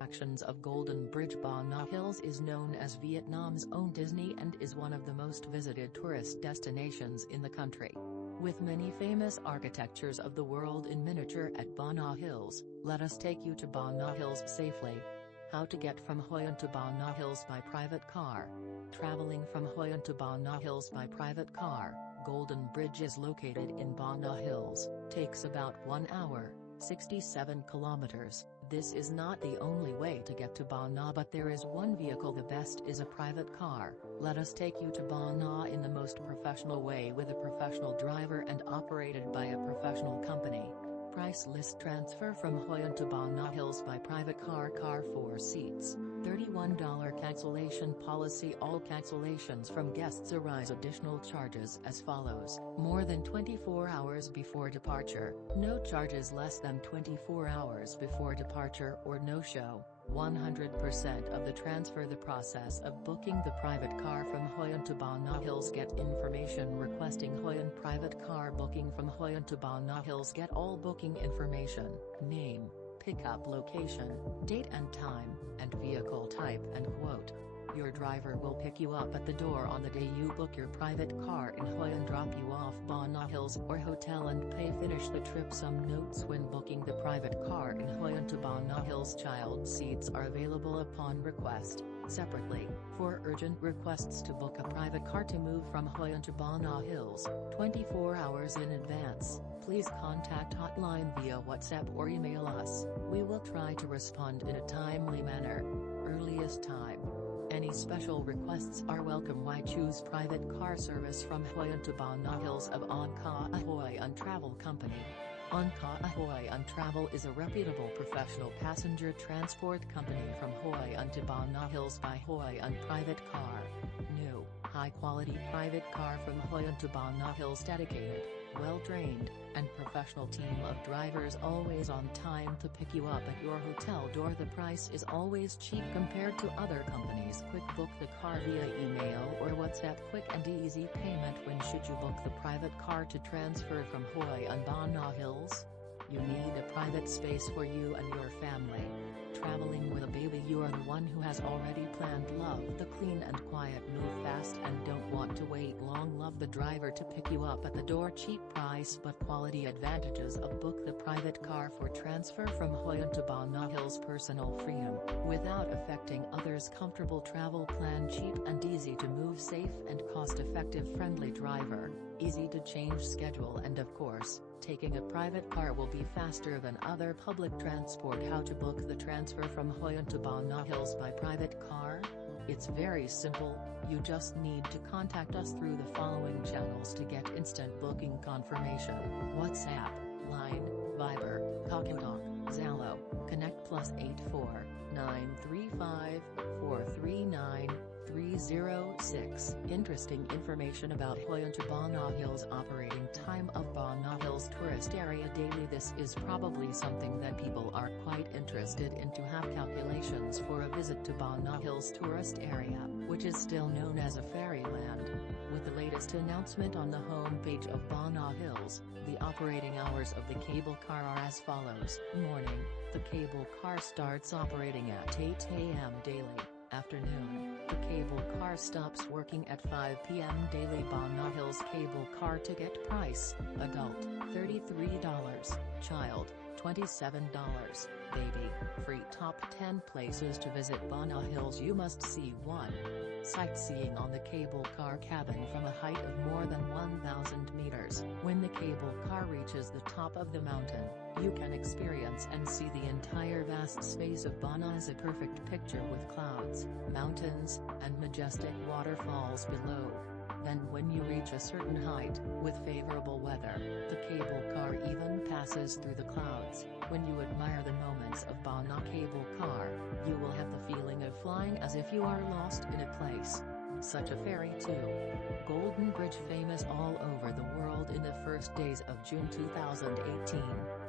attractions of Golden Bridge. Ba Na Hills is known as Vietnam's own Disney and is one of the most visited tourist destinations in the country. With many famous architectures of the world in miniature at Ba Na Hills, let us take you to Ba Na Hills safely. How to get from Hoi An to Ba Na Hills by private car. Traveling from Hoi An to Ba Na Hills by private car, Golden Bridge is located in Ba Na Hills, takes about 1 hour, 67 kilometers. This is not the only way to get to Ba Na, but there is one vehicle the best is a private car. Let us take you to Ba Na in the most professional way with a professional driver and operated by a professional company. Price list: transfer from Hoi An to Ba Na Hills by private car. Car 4 seats, $31 cancellation policy. All cancellations from guests arise additional charges as follows: more than 24 hours before departure, no charges; less than 24 hours before departure or no-show, 100% of the transfer. The process of booking the private car from Hoi An to Ba Na Hills. Get information requesting Hoi An private car booking from Hoi An to Ba Na Hills. Get all booking information, name, pickup location, date and time, and vehicle type and quote. Your driver will pick you up at the door on the day you book your private car in Hoi An, drop you off Ba Na Hills or hotel and pay. Finish the trip. Some notes when booking the private car in Hoi An to Ba Na Hills: child seats are available upon request. Separately, for urgent requests to book a private car to move from Hoi An to Ba Na Hills, 24 hours in advance, please contact hotline via WhatsApp or email us. We will try to respond in a timely manner. Earliest time. Any special requests are welcome. Why choose private car service from Hoi An to Ba Na Hills of Hoi An Travel Company? Hoi An Travel is a reputable professional passenger transport company from Hoi An to Ba Na Hills by Hoi An private car. New, high-quality private car from Hoi An to Ba Na Hills. Dedicated, well-trained, and professional team of drivers always on time to pick you up at your hotel door. The price is always cheap compared to other companies. Quick book the car via email or WhatsApp. Quick and easy payment. When should you book the private car to transfer from Hoi An Ba Na Hills? You need a private space for you and your family. Traveling with a baby: you are the one who has already planned. Love the clean and quiet, move fast and don't want to wait long. Love the driver to pick you up at the door. Cheap price but quality advantages of book the private car for transfer from Hoi An to Ba Na Hills. Personal freedom, without affecting others. Comfortable travel plan. Cheap and easy to move. Safe and cost-effective. Friendly driver, easy to change schedule, and of course, taking a private car will be faster than other public transport. How to book the transfer from Hoi An to Ba Na Hills by private car? It's very simple. You just need to contact us through the following channels to get instant booking confirmation: WhatsApp, Line, Viber, KakaoTalk, Zalo, Connect +84 935 439 306. Interesting information about Hoi An to Ba Na Hills. Operating time of Ba Na Hills tourist area daily. This is probably something that people are quite interested in, to have calculations for a visit to Ba Na Hills tourist area, which is still known as a fairyland. With the latest announcement on the home page of Ba Na Hills, the operating hours of the cable car are as follows. Morning, the cable car starts operating at 8 a.m. daily. Afternoon, the cable car stops working at 5 p.m. daily. Ba Na Hills cable car ticket price: adult, $33, child, $27, baby, free. Top 10 places to visit Ba Na Hills. You must see 1. Sightseeing on the cable car cabin from a height of more than 1,000 meters. When the cable car reaches the top of the mountain, you can experience and see the entire vast space of Ba Na as a perfect picture, with clouds, mountains, and majestic waterfalls below. Then when you reach a certain height, with favorable weather, the cable car even passes through the clouds. When you admire the moments of Ba Na cable car, you will have the feeling of flying as if you are lost in a place. Such a fairy too. Golden Bridge famous all over the world. In the first days of June 2018,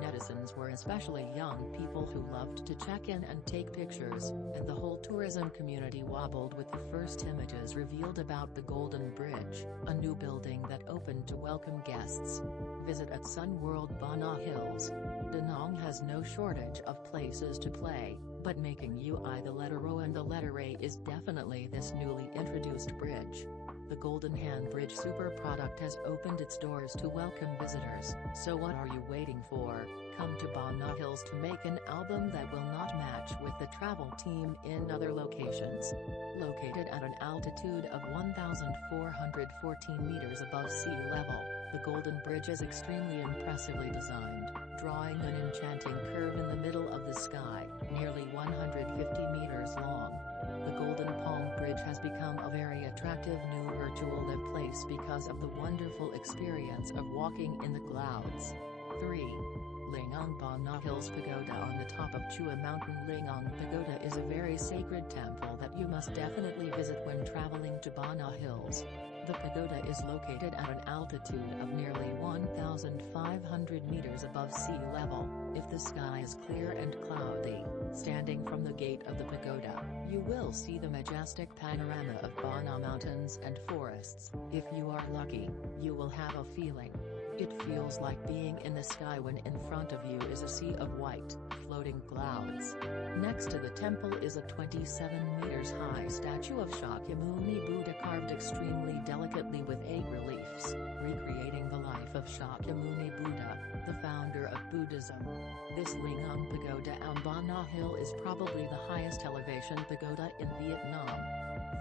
netizens were especially young people who loved to check in and take pictures, and the whole tourism community wobbled with the first images revealed about the Golden Bridge, a new building that opened to welcome guests. Visit at Sun World Ba Na Hills. Da Nang has no shortage of places to play, but making UI the letter O and the letter A is definitely this newly introduced bridge. The Golden Hand Bridge Super product has opened its doors to welcome visitors, so what are you waiting for? Come to Ba Na Hills to make an album that will not match with the travel team in other locations. Located at an altitude of 1,414 meters above sea level, the Golden Bridge is extremely impressively designed, drawing an enchanting curve in the middle of the sky, nearly 150 meters long. The Golden Palm Bridge has become a very attractive new virtual live place because of the wonderful experience of walking in the clouds. 3. Lingang Ba Na Hills Pagoda. On the top of Chua Mountain, Lingang Pagoda is a very sacred temple that you must definitely visit when traveling to Ba Na Hills. The pagoda is located at an altitude of nearly 1,500 meters above sea level. If the sky is clear and cloudy, standing from the gate of the pagoda, you will see the majestic panorama of Ba Na mountains and forests. If you are lucky, you will have a feeling. It feels like being in the sky when in front of you is a sea of white, floating clouds. Next to the temple is a 27 meters high statue of Shakyamuni Buddha carved extremely delicately with egg reliefs, recreating the life of Shakyamuni Buddha, the founder of Buddhism. This Lingang Pagoda on Ba Na Hill is probably the highest elevation pagoda in Vietnam.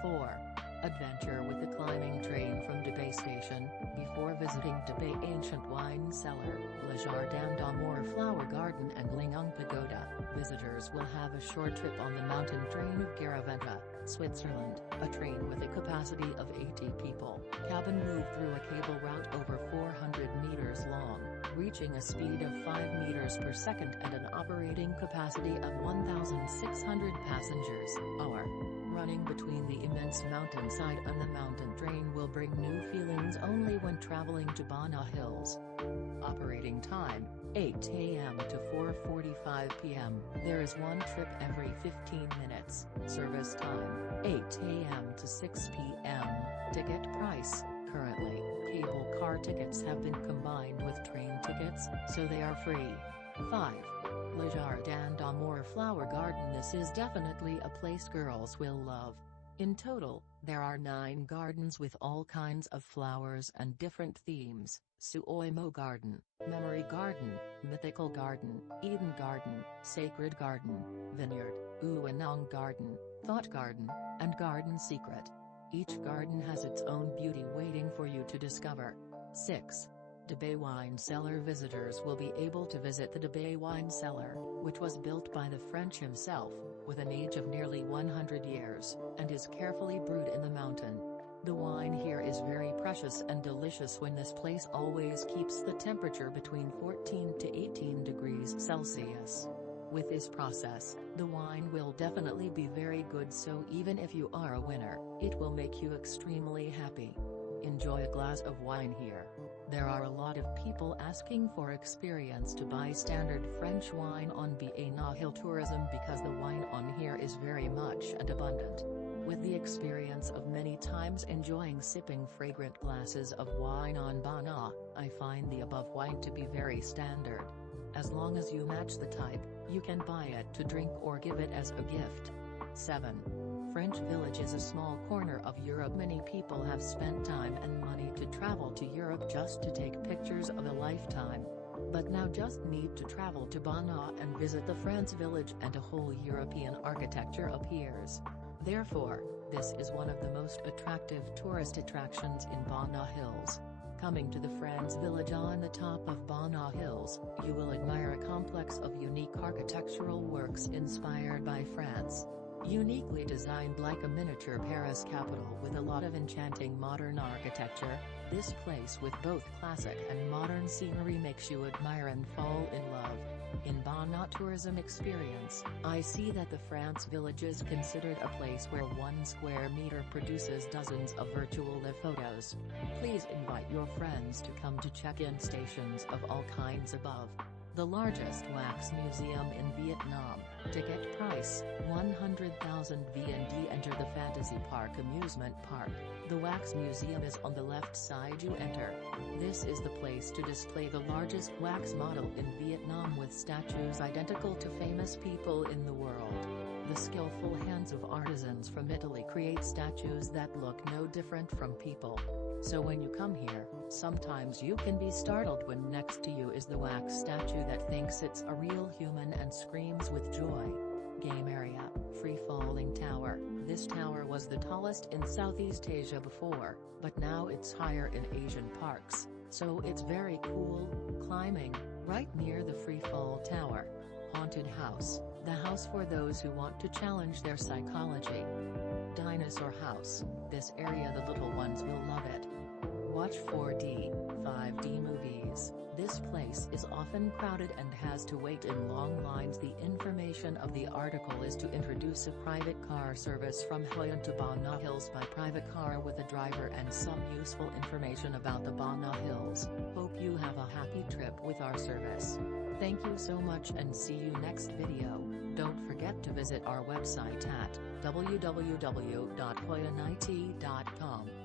4. Adventure with the climbing train from Debay Station. Before visiting Debay Ancient Wine Cellar, Le Jardin d'Amour Flower Garden and Lingang Pagoda, visitors will have a short trip on the mountain train of Garaventa, Switzerland. A train with a capacity of 80 people, cabin move through a cable route over 400 meters long, reaching a speed of 5 meters per second and an operating capacity of 1,600 passengers. Hour. Running between the immense mountainside and the mountain train will bring new feelings only when traveling to Ba Na Hills. Operating time, 8 a.m. to 4:45 p.m. There is one trip every 15 minutes. Service time, 8 a.m. to 6 p.m. Ticket price, currently, cable car tickets have been combined with train tickets, so they are free. 5. Le Jardin d'Amour Flower Garden. This is definitely a place girls will love. In total, there are 9 gardens with all kinds of flowers and different themes: Suoimo Garden, Memory Garden, Mythical Garden, Eden Garden, Sacred Garden, Vineyard, Uanong Garden, Thought Garden, and Garden Secret. Each garden has its own beauty waiting for you to discover. 6. Debay Wine Cellar. Visitors will be able to visit the Debay Wine Cellar, which was built by the French himself, with an age of nearly 100 years, and is carefully brewed in the mountain. The wine here is very precious and delicious when this place always keeps the temperature between 14 to 18 degrees Celsius. With this process, the wine will definitely be very good, so even if you are a winner, it will make you extremely happy. Enjoy a glass of wine here. There are a lot of people asking for experience to buy standard French wine on Ba Na Hill Tourism because the wine on here is very much and abundant. With the experience of many times enjoying sipping fragrant glasses of wine on Ba Na, I find the above wine to be very standard. As long as you match the type, you can buy it to drink or give it as a gift. 7. French Village is a small corner of Europe. Many people have spent time and money to travel to Europe just to take pictures of a lifetime. But now just need to travel to Ba Na and visit the France Village and a whole European architecture appears. Therefore, this is one of the most attractive tourist attractions in Ba Na Hills. Coming to the France Village on the top of Ba Na Hills, you will admire a complex of unique architectural works inspired by France. Uniquely designed like a miniature Paris capital with a lot of enchanting modern architecture, this place with both classic and modern scenery makes you admire and fall in love. In Ba Na Tourism Experience, I see that the France Village is considered a place where 1 square meter produces dozens of virtual live photos. Please invite your friends to come to check-in stations of all kinds above. The largest wax museum in Vietnam. Ticket price, 100,000 VND. Enter the Fantasy Park Amusement Park. The wax museum is on the left side you enter. This is the place to display the largest wax model in Vietnam with statues identical to famous people in the world. The skillful hands of artisans from Italy create statues that look no different from people. So when you come here, sometimes you can be startled when next to you is the wax statue that thinks it's a real human and screams with joy. Game area, free-falling tower. This tower was the tallest in Southeast Asia before, but now it's higher in Asian parks, so it's very cool, climbing, right near the free-fall tower. Haunted house, the house for those who want to challenge their psychology. Dinosaur house, this area the little ones will love it. Watch 4D, 5D movies. This place is often crowded and has to wait in long lines. The information of the article is to introduce a private car service from Hoi An to Bana Hills by private car with a driver and some useful information about the Bana Hills. Hope you have a happy trip with our service. Thank you so much and see you next video. Don't forget to visit our website at www.hoianit.com.